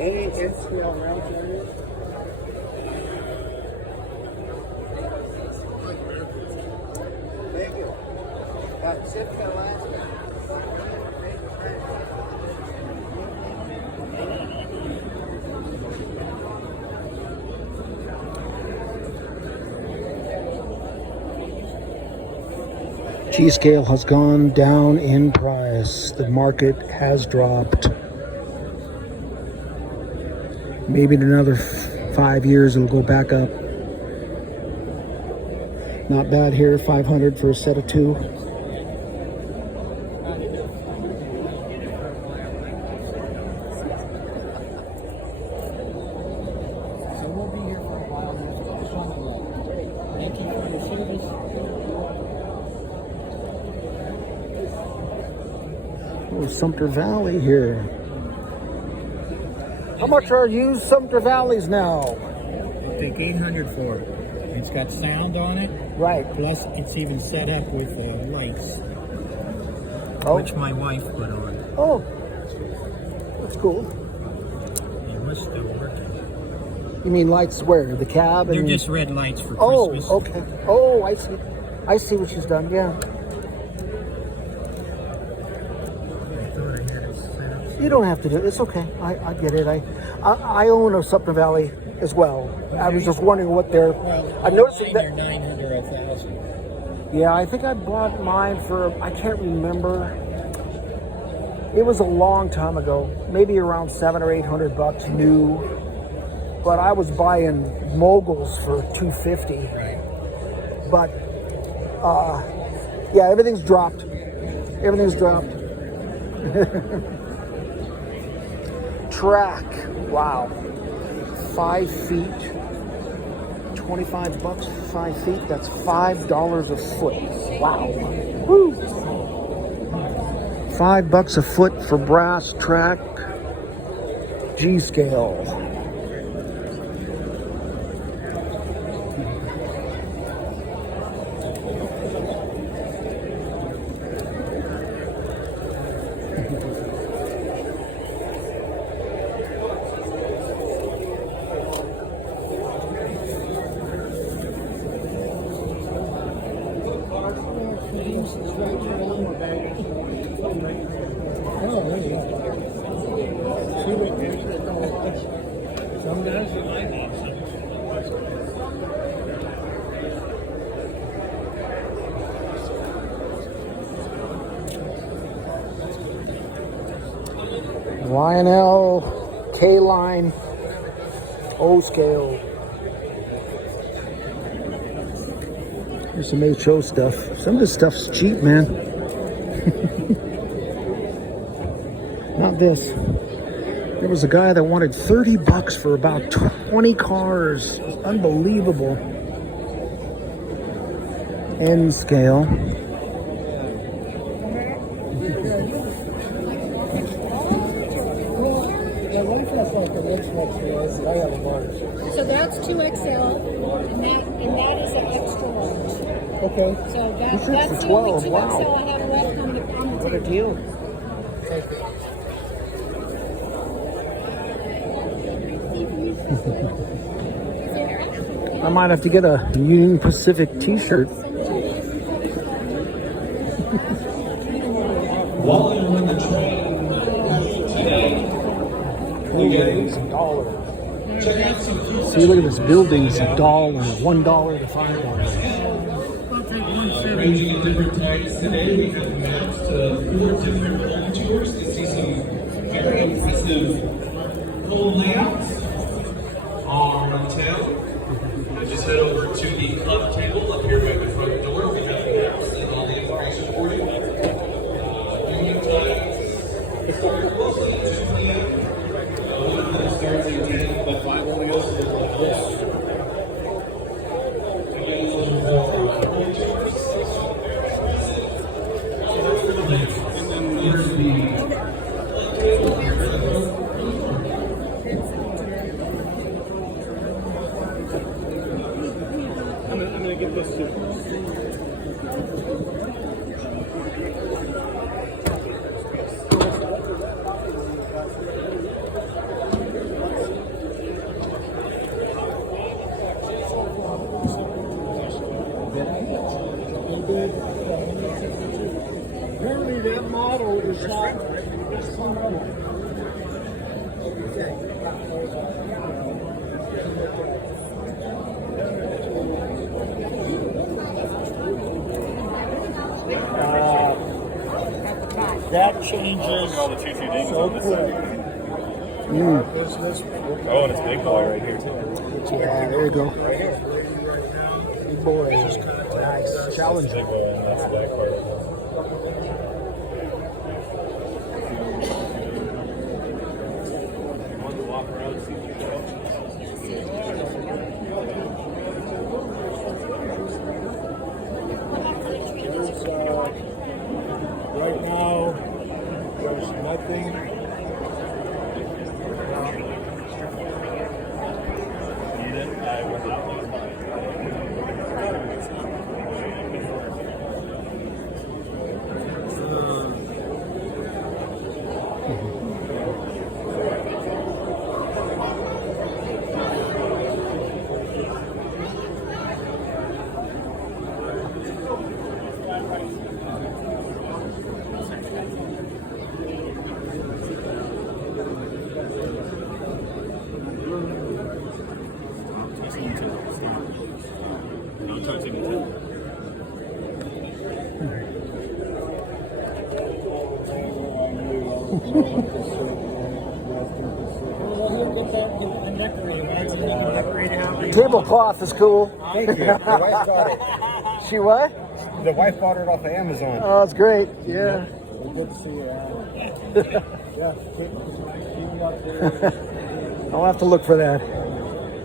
Any in-scale round carriers? Thank you. Sitka, Alaska. G-scale has gone down in price. The market has dropped. Maybe in another 5 years it'll go back up. Not bad here, 500 for a set of two. Oh, Sumter Valley here. How much are used Sumter Valleys now? I think 800 for it. It's got sound on it. Right. Plus, it's even set up with lights, which my wife put on. Oh, that's cool. It must still working. You mean lights where? The cab? They're just red lights for Oh, Christmas. okay. Oh, I see. I see what she's done. Yeah. You don't have to do it. It's okay. I get it. I own a Sumter Valley as well. I was just wondering what they're. I noticed that. 900 or 1,000. Yeah, I think I bought mine for. I can't remember. It was a long time ago. Maybe around $700 or $800 new. But I was buying moguls for $250. Right. But yeah, everything's dropped. Everything's dropped. Track, wow, 5 feet, $25, 5 feet. That's $5 a foot. Wow, woo! $5 a foot for brass track, G scale. Some guys are like that. Lionel, K-line, O-scale. Here's some HO stuff. Some of this stuff's cheap, man. Not this. There was a guy that wanted $30 for about 20 cars. It's unbelievable. N scale. So that's 2XL, and that is an extra large. Okay. So This is that's for the only 12, 2XL wow. I have left on the What a table. deal. I might have to get a Union Pacific t-shirt. While you're on the train today, you get $1. Check out some cool See, look at this building. It's $1, $1 to $5. ranging in different times today. We have maps to 4 different home tours to see some very impressive home layouts on town. Just head over to the club table up here by the front door. We have maps and all the information for you. Union times start closely at 2 p.m. Starts at 10 Apparently that model is not. That changes so quick. Oh, and it's big boy right here too. Yeah, there you go. Big boy. Nice. Challenge. Big boy, and that's the back part of it. Right now, there's nothing. Tablecloth is cool. Thank you. My wife got it. She what? The wife bought it off of Amazon. Oh, that's great. Yeah. Good to see you. Yeah. I'll have to look for that.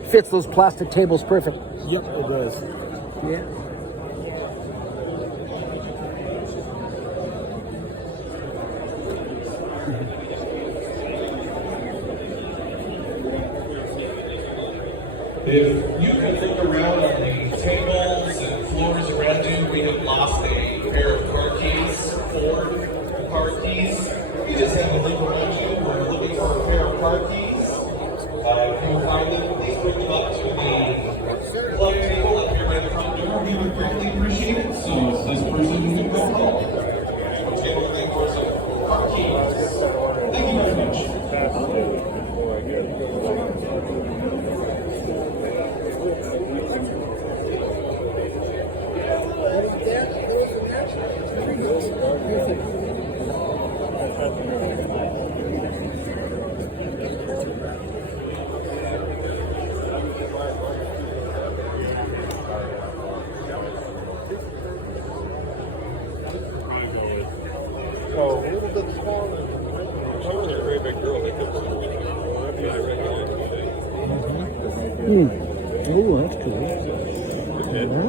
Fits those plastic tables perfect. Yep, it does. Yeah. If you can look around on the tables and floors around you, we have lost a pair of car keys, 4 car keys. You just have to look around you. We're looking for a pair of car keys. If you find them, please bring them up to the club table up here by the front door. We would greatly appreciate it. So this person can go home. We're looking for some car keys. Thank you very much. Oh, that's cool.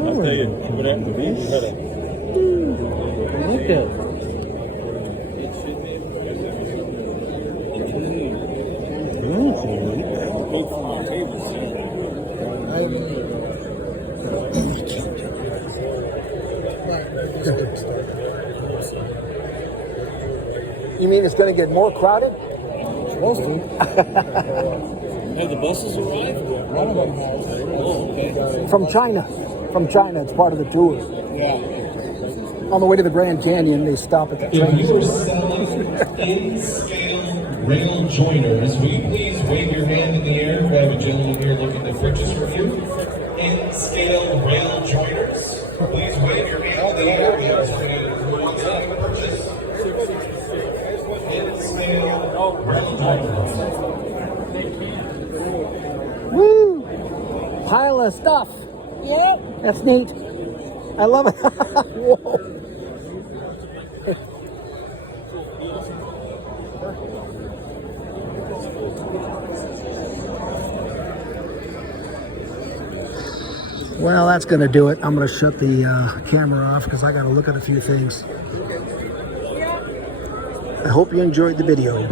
I'll tell you, what happened to me, we had a Look at You mean it's going to get more crowded? Supposed to. Have the buses arrived? One of them has. Oh, okay. From China. From China. It's part of the tour. Yeah. On the way to the Grand Canyon, they stop at the If train. you are selling in-scale rail joiners, will you please wave your hand in the air? We have a gentleman here looking to purchase from you. In-scale rail joiners. Please wave your hand in the air. We have someone who wants to purchase in-scale rail joiners. Woo! Pile of stuff. Yeah. That's neat. I love it. Whoa. Well, that's going to do it. I'm going to shut the camera off because I got to look at a few things. I hope you enjoyed the video.